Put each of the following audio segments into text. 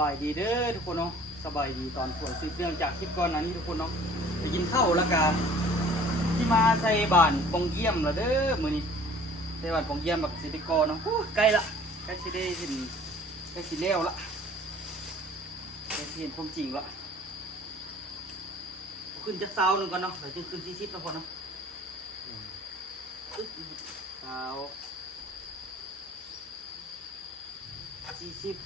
บายดีเด้อทุกคนเนาะสบายดีตอนฝนสืบเนื่องจากคลิปก่อนนั้นทุกคนเนาะไปกินข้าวแล้วกันที่มาใส่บ้านปองเยี่ยมแล้วเด้อมื้อนี้ใส่บ้านปองเยี่ยมแบบสิไปกอเนาะใกล้ละใกล้สิได้เห็นใกล้สิแล้วละใกล้สิเห็นความจริงละขึ้นจากเสาหนึ่งก่อนเนาะเดี๋ยวจึงขึ้น40แล้วพอเนาะเสา40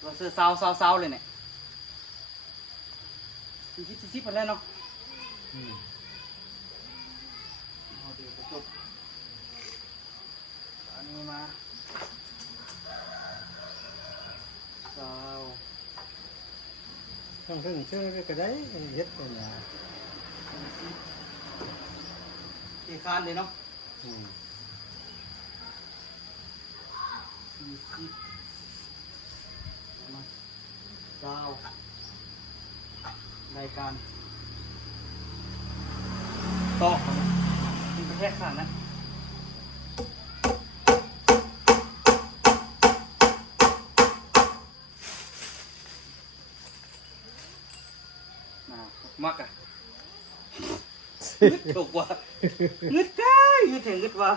เราเสื้อเศร้าเลยเนี่ย40ไปแล้วเนาะเดี๋ยวจบอันนี้มาเศร้าต้องถึงเชื่อก็ได้เฮ็ดเป็นอ่ะตีคานเลยเนาะมาดาวรายการต่อมันกระแทกขาดนะมักอ่ะงึดถูกว่ะงึดได้งึดถึงงึดว่ะ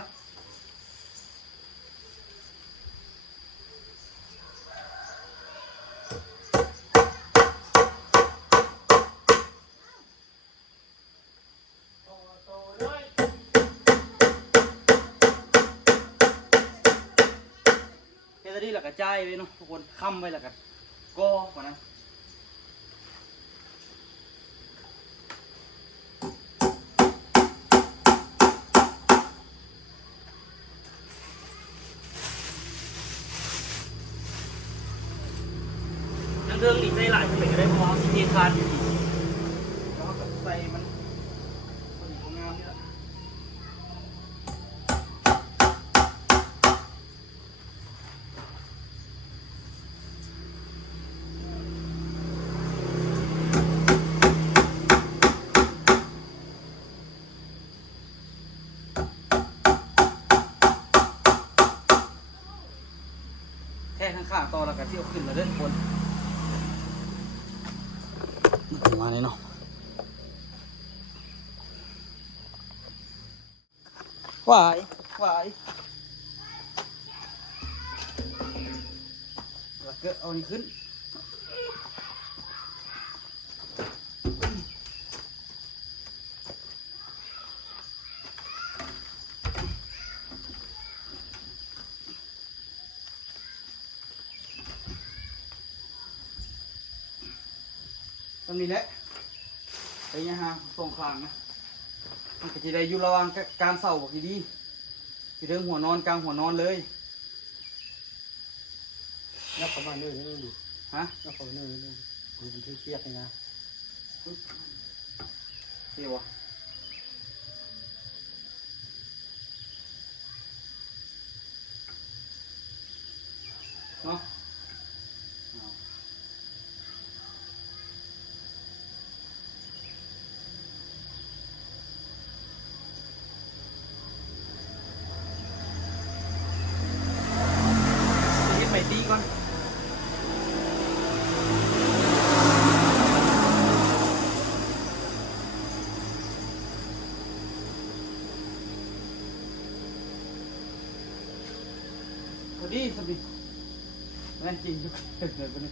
เฮ็ดได้แล้วก็จ่ายไว้เนาะทุกคนค้ำไว้แล้วกันก็กว่านั้นเรื่องนี้ใส่หลายสมัยก็ได้เพราะว่ามีคานอยู่ดีแล้วก็ใส่มันคนของงามนี่แหละแค่ข้างๆต่อแล้วก็ที่เอาขึ้นมาเล่นคนมาเลยเนาะหวายแล้วก็เอานี่ขึ้นตรงนี้แหละไปเนี่ยฮะตรงคลางนะมันก็จะได้อยู่ระหว่างการเสาบอกดีที่เรื่องหัวนอนกลางหัวนอนเลยนับประมาณนี้นี่ดูฮะนับประมาณนี้นี่ดูมันที่เทียบนะเที่ยวเนาะไปตีก่อนพอดีสบินั่นจริงจุกเกิดไปนี่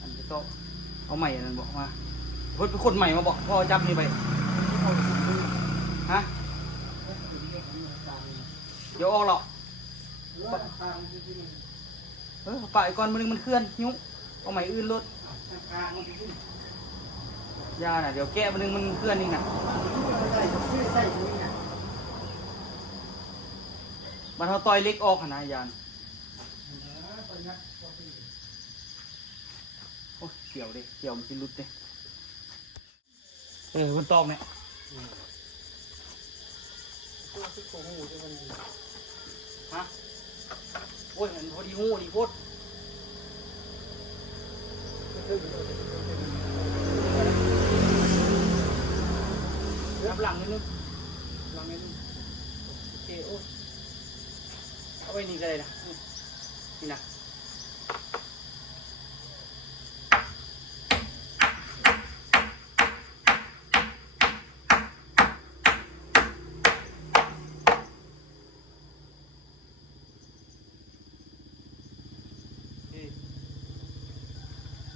อันนี้โตเอาใหม่อันนั้นบอกมาเพิ่นเป็นคนใหม่มาบอกพ่อจับนี่ไปฮะเดี๋ยวออกหรอกป่ายก่อนมันเคลื่อนหิ้วเอาใหม่อื่นรถยาน่ะเดี๋ยวแก้มันเคลื่อนนี่น่ะมันเขาต่อยเล็กออกขนาดยานโอ้เกี่ยวดิเกี่ยวมันสิรุดดิมันตอกเนี่ยฮะโอ้ยมันพอดีหูดีโคตร หลังนิดนึงหลังนิดนึงโอเคโอ้เอาไว้นี่ก็ได้นะนี่นะ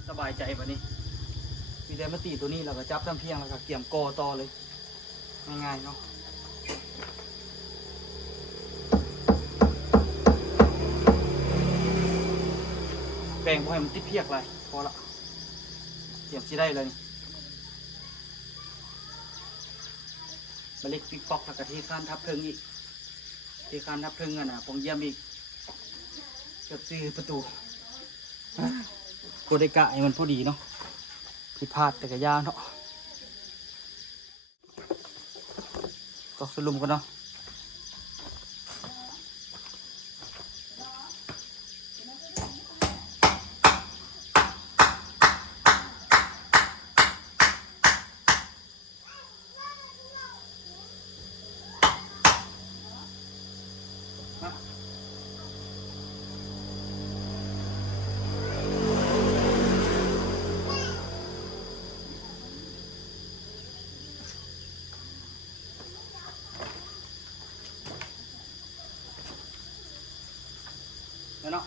สบายใจแบบนี้มีแต่มาตีตัวนี้เราก็จับทำเพียงแล้วก็เกี่ยมกอต่อเลยง่ายๆเนาะแปลงพอให้มันติดเพียกเลยพอละเกี่ยมสิได้เลยมาเล็กปิ๊กปอกแล้วก็ที่ข้านทับเพิงอีกที่ข้านทับเพิงอ่ะนะปองเยี่ยมอีกเกือบซื้อประตูโกไดกะให้มันพอดีเนาะผิดพลาดแต่ก็ยากเนาะตอกสลุมกันเนาะเนาะ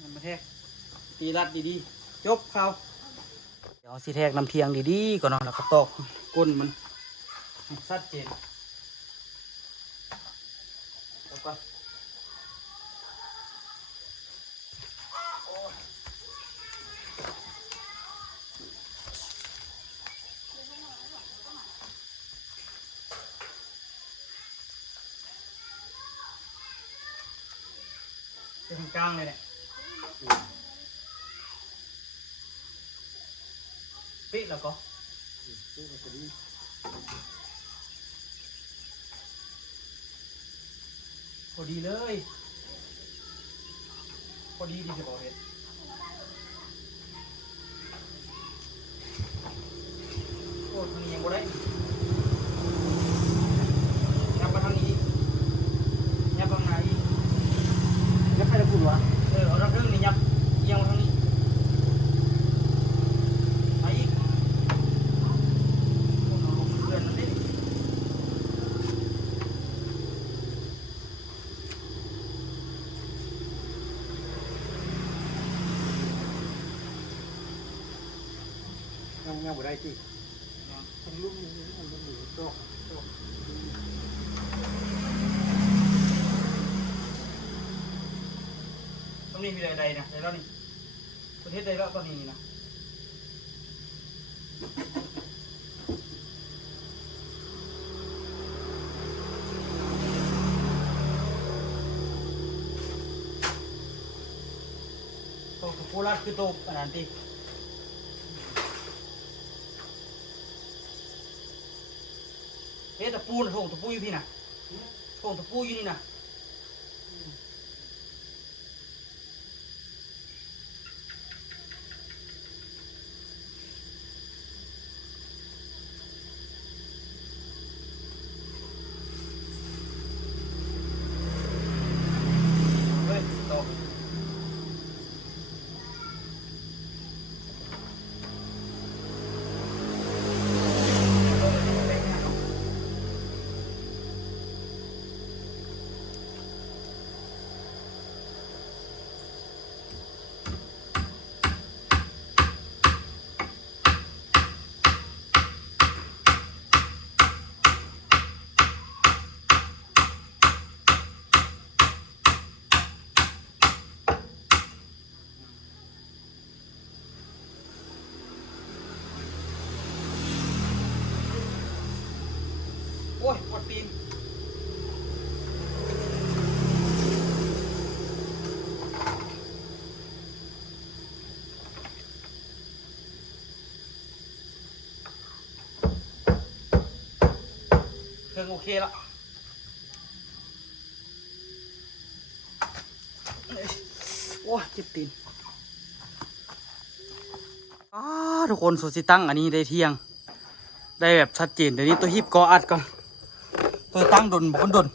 มันมาแทกตีรัดดีๆจบเขาเดี๋ยวสีแทกน้ำเทียงดีๆก่อนเนาะแล้วก็ตอกก้นมันชัดเจนแล้วก็เป็นกลางเลยเนี่ยปิดแล้วก็พอดีเลยพอดีดีจะบอกเห็นโอ้ทางนี้ยังบ่ได้ยับมาทางนี้ยับทางไหนยับไปทางคุณวะเอาทางเรื่องนี้ยับเอียงมาทางนี้ไปอีกเพื่อนนั่นเอง ยังบ่ได้ที่ต้องลุ่มนี่มันต้องอยู่ตอกตอก ตรงนี้มีใดๆนะใดแล้วนี่ประเทศใดแล้วตอนนี้นะโตกับโคราชคือโตขนาดนี้เฮ้ยตะปูนะโถงตะปูอยู่พี่นะโถงตะปูอยู่นี่นะเฮ้ยโต รื่องโอเคละโอ้ยเจ็บตีนทุกคนสุดสิตั้งอันนี้ได้เที่ยงได้แบบชัดเจนเดี๋ยวนี้ตัวฮิปกออัดก่อนตัวตั้งดนบนดน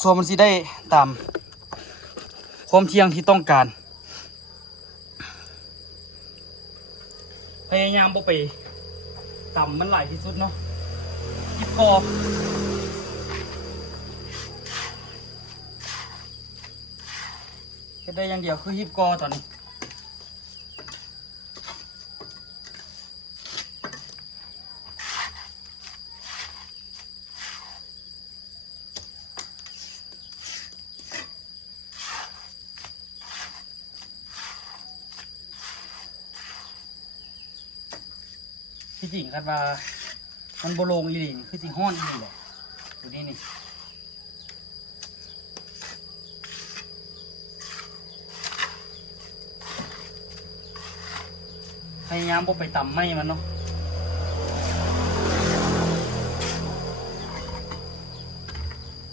ส่วนมันสิได้ตามความเที่ยงที่ต้องการพยายามบ่ไปต่ำมันไหลที่สุดเนาะฮิปกอแค่ได้อย่างเดียวคือฮิปกอตอนนี้ที่จริงครับว่ามันโบโลงอีหลีนี่คือสิห้อนอีหลีแหละตัวนี้นี่พยายามบ่ไปต่ำไม่มันเนาะ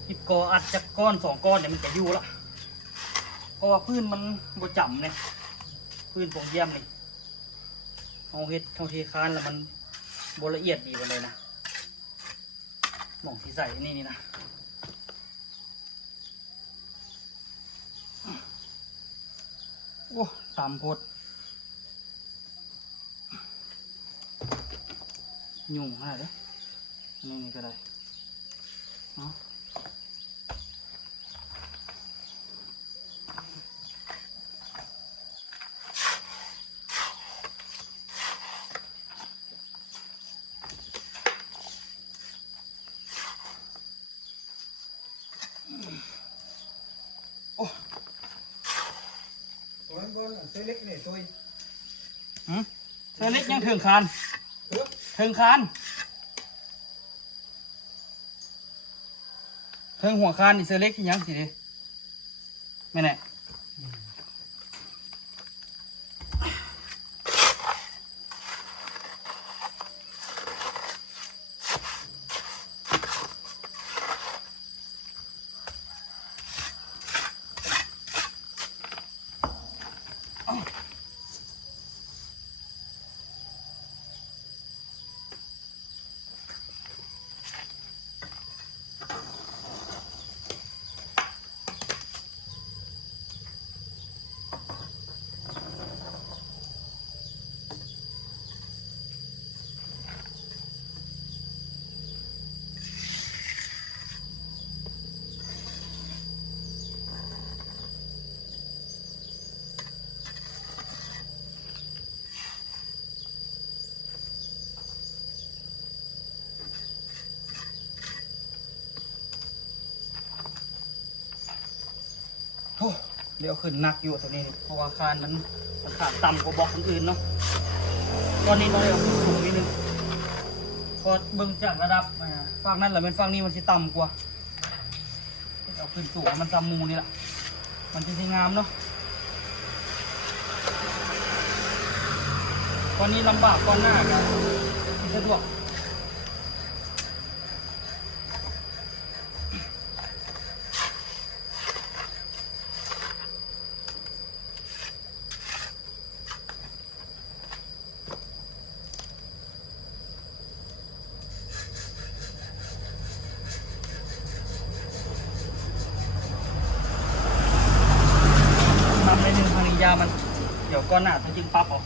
ฮิปโกอัดจากก้อน2 ก้อนเดี๋ยวมันจะอยู่ละเพราะว่าพื้นมันบ่จำเนี่ยพื้นโปร่งเยี่ยมนี่เอาเฮ็ดเท่าเทคานแล้วมันบละเอียดดีกว่าเลยนะหม่องสีใสนี่นะโอ้ตามโพดยุ่งอะไรเลยนี่ก็ได้เนาะเส้นเล็กนี่ตัว เธอเล็กยังถึงคานถึงคานถึงหัวคานนี่เธอเล็กที่ยังสิดิไม่แน่โอ้เดี๋ยวขึ้นหนักอยู่ตัวนี้เพราะว่าคานมันขาดต่ำกว่าบล็อกอื่นเนาะตอนนี้เราเอาขึ้นสูงนิดนึงพอเบิ่งจากระดับฝั่งนั้นแหละเป็นฝั่งนี้มันสิต่ำกว่าเอาขึ้นสูงมันซ้ำมูนี่แหละมันจะงามเนาะตอนนี้ลำบากตอนหน้ากันที่สะดวกยามันเดี๋ยวก้อนหนาต้องจึงปั๊บออก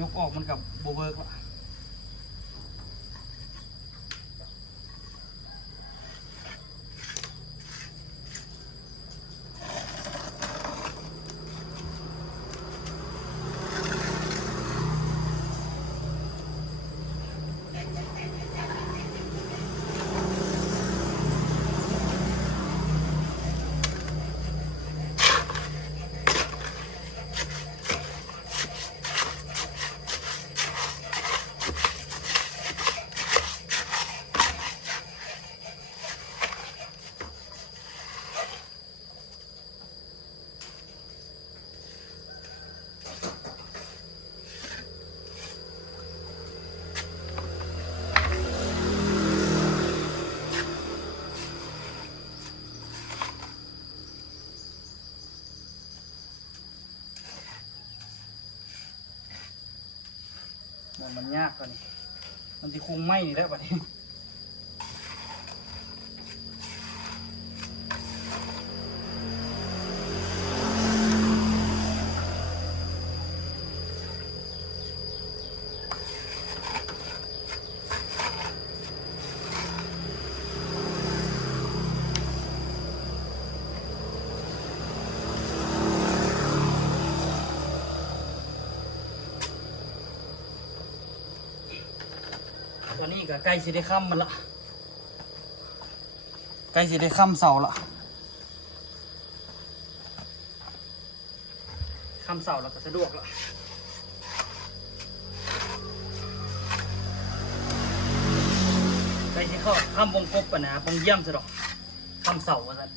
ยกออกมันกับโบเบิร์กละ มันยากกว่านี้มันจะคุงไหมนี่แหล้วบัดนี้ตอนนี้ก็ใกล้สิได้ค่ำมันละใกล้สิได้ค่ำเสาละค่ำเสาแล้วก็สะดวกละใกล้สิเข้าค่ำวงกบปะนะวงเยี่ยมซะดอกค่ำเสาว่าซั่น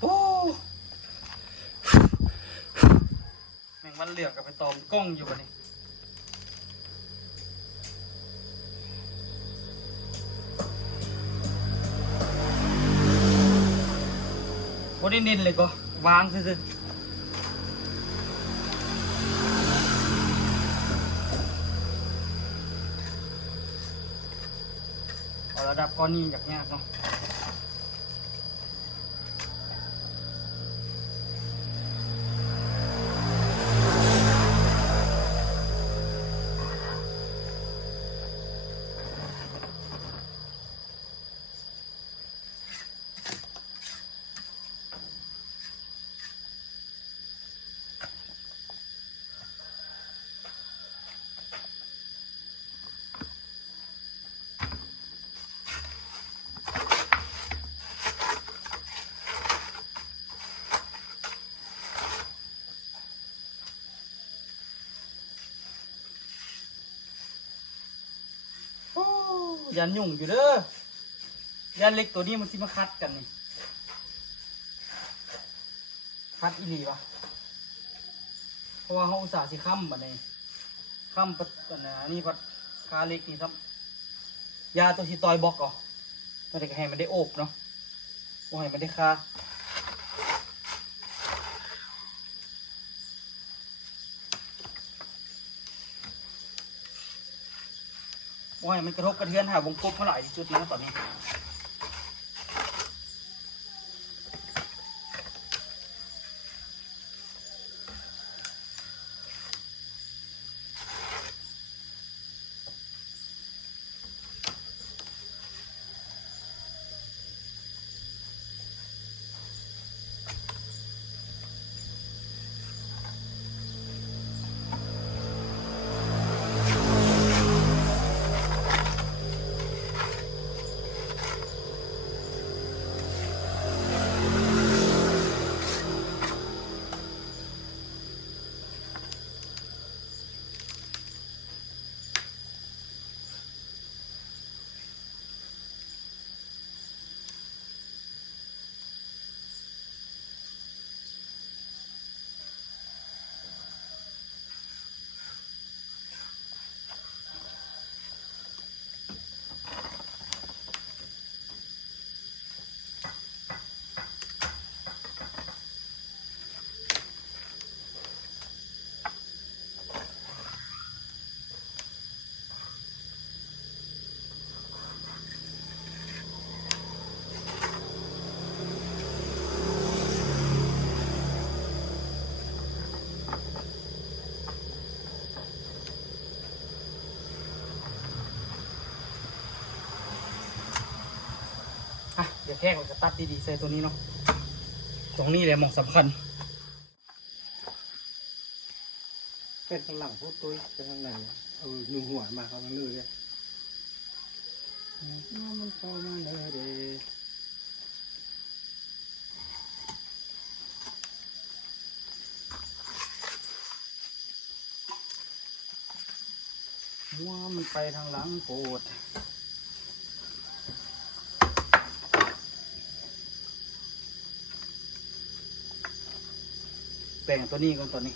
โอ้แมงวันเหลืองกับไปตอมกล้องอยู่บัดนี้บ่ได้เน้นเลยก็วางซื่อๆเอาระดับก้อนนี้ยากๆเนาะยันยุ่งอยู่เด้อยันเล็กตัวนี้มันสิมาคัดกันนี่คัดอีหลีวะเพราะว่าเขาอุตส่าห์สิค้ำบัดนี้ค้ำปัดอันนี้ปัดคาเล็กนี่ครับยาตัวสิตอยบล็อกอ๋อมันจะให้มันได้โอบเนาะว่าให้มันได้คาว่าให้มันกระทบกระเทือนหาวงกบเท่าไหร่ที่สุดนะตอนนี้เดี๋ยวแพงเราจะตัดดีๆใส่ตัวนี้เนาะตรงนี้เลยมองสำคัญเป็นข้างหลังพูดตุ้ยเป็นข้างในเอาหนึ่งหัวมาเขาทั้งเลยเลยมันเข้ามาเลยเด้ว่ามันไปทางหลังโกดแบ่งตัวนี้ก่อนตัวนี้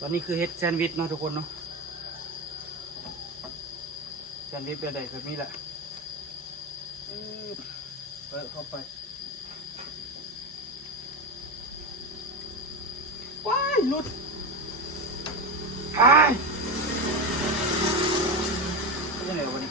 ตอนนี้คือเฮ็ดแซนด์วิชเนาะทุกคนเนาะแซนด์วิชเป็นอะไรแบบนี้แหละ เข้าไป ว้ายหลุดอ้ายเป็นยังไงวะนี่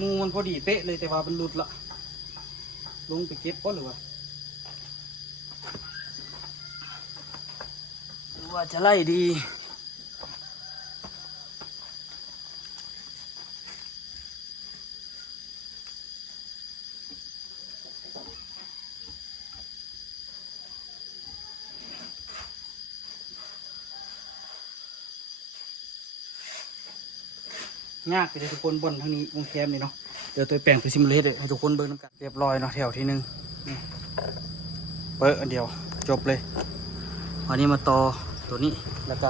งูมันพอดีเป๊ะเลยแต่ว่ามันหลุดละลงไปเก็บก็หรือว่าจะไล่ดียากเลยทุกคนบนทางนี้วงแคมนี่เนาะเดี๋ยวตัวแปลงไปซิมูเลตให้ทุกคนเบิ่งน้ำกันเรียบร้อยเนาะแถวที่หนึ่งนี่เปิดอันเดียวจบเลยวันนี้มาต่อตัวนี้แล้วก็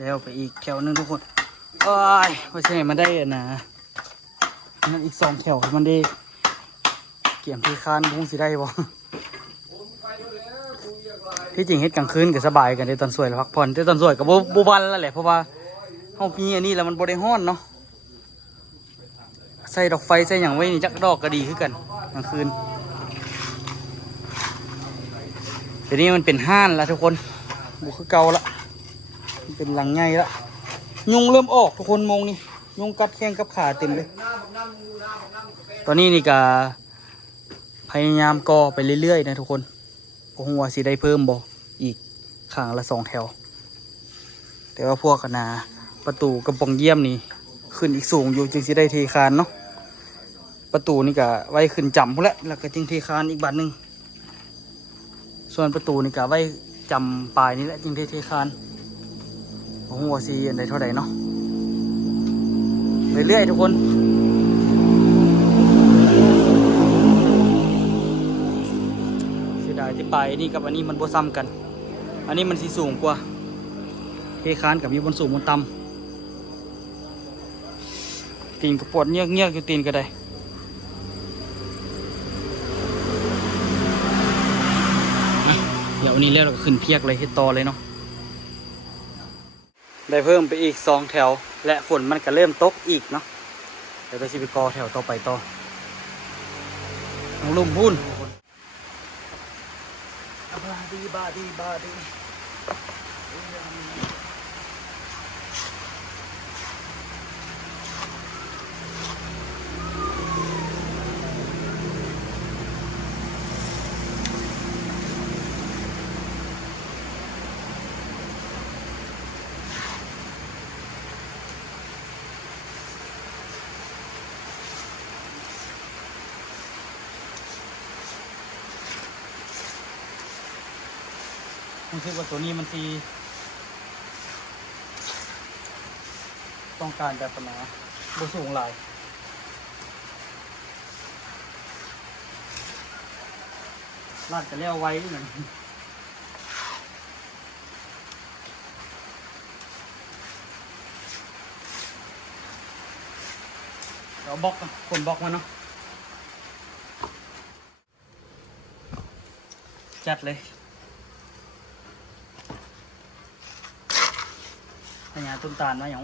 แล้วไปอีกแถวหนึงทุกคนโอ้ยว่าใช่มันได้นะนั่นอีก2แถวมันได้เกี่ยมที่คานบุ้งสิได้บ่ที่จริงเฮ็ดกลางคืนก็สบายกันในตอนสวยแล้วพักผ่อนแต่ตอนสวยกับบ่วันแล้วแหละเพราะว่าเฮามีอันนี้แล้วมันบ่ได้ร้อนเนาะใส่ดอกไฟใส่หยังไว้นี่จักดอกก็ดีคือกันกลางคืนเดี๋ยวนี้มันเป็นห้านแล้วทุกคนบ่คือเก่าละมันเป็นหลังใหญ่ละยุงเริ่มออกทุกคนมองนี่ยุงกัดแข้งกับขาเต็มเลยตอนนี้นี่ก็พยายามก่อไปเรื่อยๆนะทุกคนบ่ฮู้ว่าสิได้เพิ่มบ่อีกข้างละ2แถวแต่ว่าพวกคณะประตูกระป๋องเยี่ยมนี่ขึ้นอีกสูงอยู่จึงสิได้เทคานเนาะประตูนี่ก็ไว้ขึ้นจำพุ่นแหละแล้วก็จึงเทคานอีกบัดนึงส่วนประตูนี่ก็ไว้จำปลายนี่แหละจึงได้เทคานบ่ฮู้ว่าสิอันใดเท่าใดเนาะเรื่อยๆทุกคนเสียดายที่ปลายนี่กับอันนี้มันบ่ซ้ำกันอันนี้มันสิสูงกว่าเทคานกับมีบนสูงบนต่ำตีนกระปวดเงี้ยอยู่ตีนก็ได้เดี๋ยววันนี้แล้วเราก็ขึ้นเพียกเลยเฮ็ดต่อเลยเนาะได้เพิ่มไปอีก2แถวและฝนมันก็เริ่มตกอีกเนาะเดี๋ยวเราสิไปกอแถวต่อไปต่อน้องลุ่มพุ่นบาดีบาดีบาดีผมคิดว่าตัวนี้มันทีต้องการแบบประมาณบสูงหลายลาดจะเลี้ยวไว้เหมือนเดี๋ยวบล็อกคนบล็อกมันเนาะจัดเลยพญาต้นตาลมาอย่าง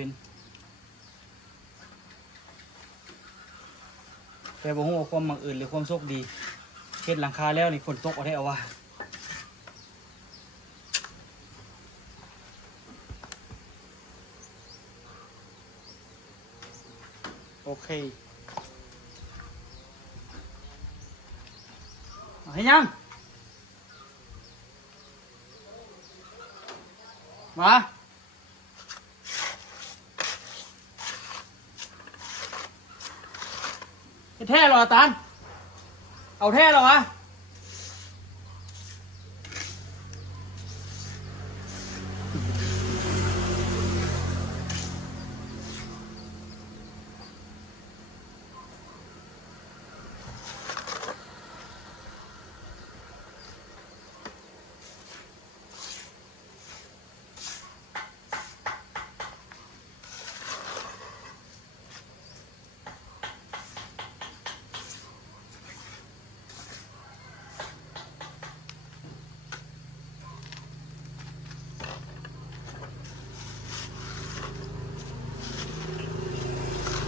เป็นแต่บ่ฮู้ว่าความบังเอิญหรือความโชคดีเฮ็ดหลังคาแล้วนี่ฝนตกเอาได้เอาว่าโอเคเอาให้ยังมาแท้เหรอตาลเอาแท้เหรอวะ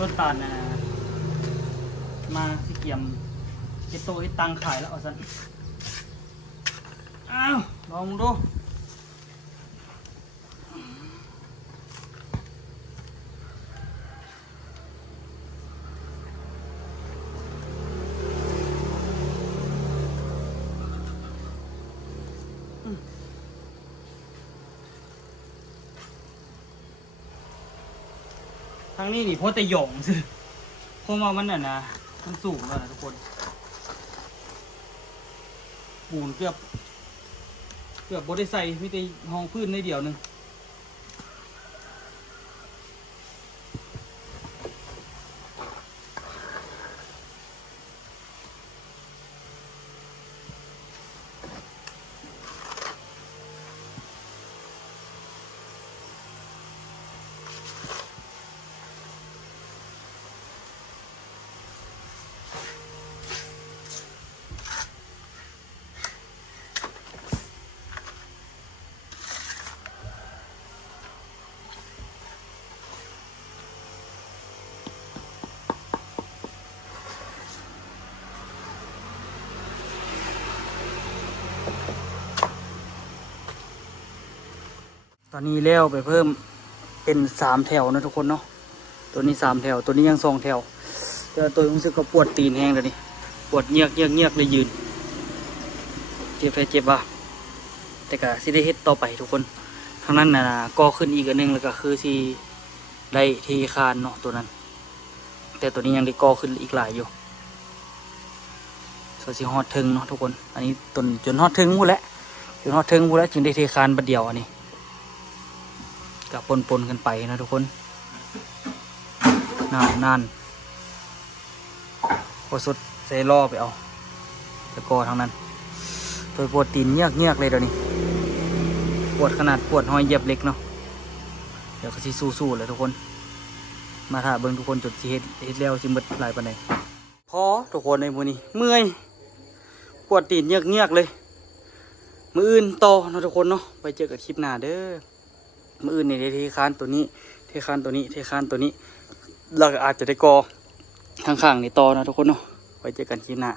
ต้นตาลนะมาสิเกียมเจโตไอ้ตังขายแล้วเอาสันอ้าวลองดูทางนี้นี่เพราะแต่หย่องสิเพราะว่ามันน่ะนะมันสูงแล้วนะทุกคนปูนเกือบบได้ใส่มีแต่ห้องพื้นในเดียวหนึงตอนนี้เลี้ยวไปเพิ่มเป็น3 แถวนะทุกคนเนาะตัวนี้3 แถวตัวนี้ยัง2 แถวแต่ตัวรู้สึกก็ปวดตีนแห้งเลยนี่ปวดเงียกเลยยืนเจ็บเจ็บว่ะแต่ก็สิได้เฮ็ดต่อไปทุกคนทางนั้นน่ะก็ขึ้นอีกอันนึงแล้วก็คือสิได้เทคานเนาะตัวนั้นแต่ตัวนี้ยังได้ก่อขึ้นอีกหลายอยู่ส่วนสิฮอดถึงเนาะทุกคนอันนี้ต้นจนฮอดถึงพู้นแหละจนฮอดถึงพู้นแล้วจึงได้เทคานบัดเดียวอันนี้กับปนกันไปนะทุกคนนานพอสุดเซล่อไปเอาตะกอทางนั้นตัวปวดตีนเงียกเลยเดี๋ยวนี้ปวดขนาดปวดห้อยเหยียบเล็กเนาะเดี๋ยวก็สิสู้ๆเลยทุกคนมาถ่าเบิ่งทุกคนจดสิเฮ็ดแล้วสิหมดหลายปานใดพอทุกคนในมื้อนี้เมื่อยปวดตีนเงียกเลยมื้ออื่นต่อเนาะทุกคนเนาะไปเจอกันคลิปหน้าเด้อมื้ออื่นนี่ได้เทคานตัวนี้เทคานตัวนี้เราก็อาจจะได้กอข้างๆนี่ต่อนะทุกคนเนาะไว้เจอกันคลิปหน้า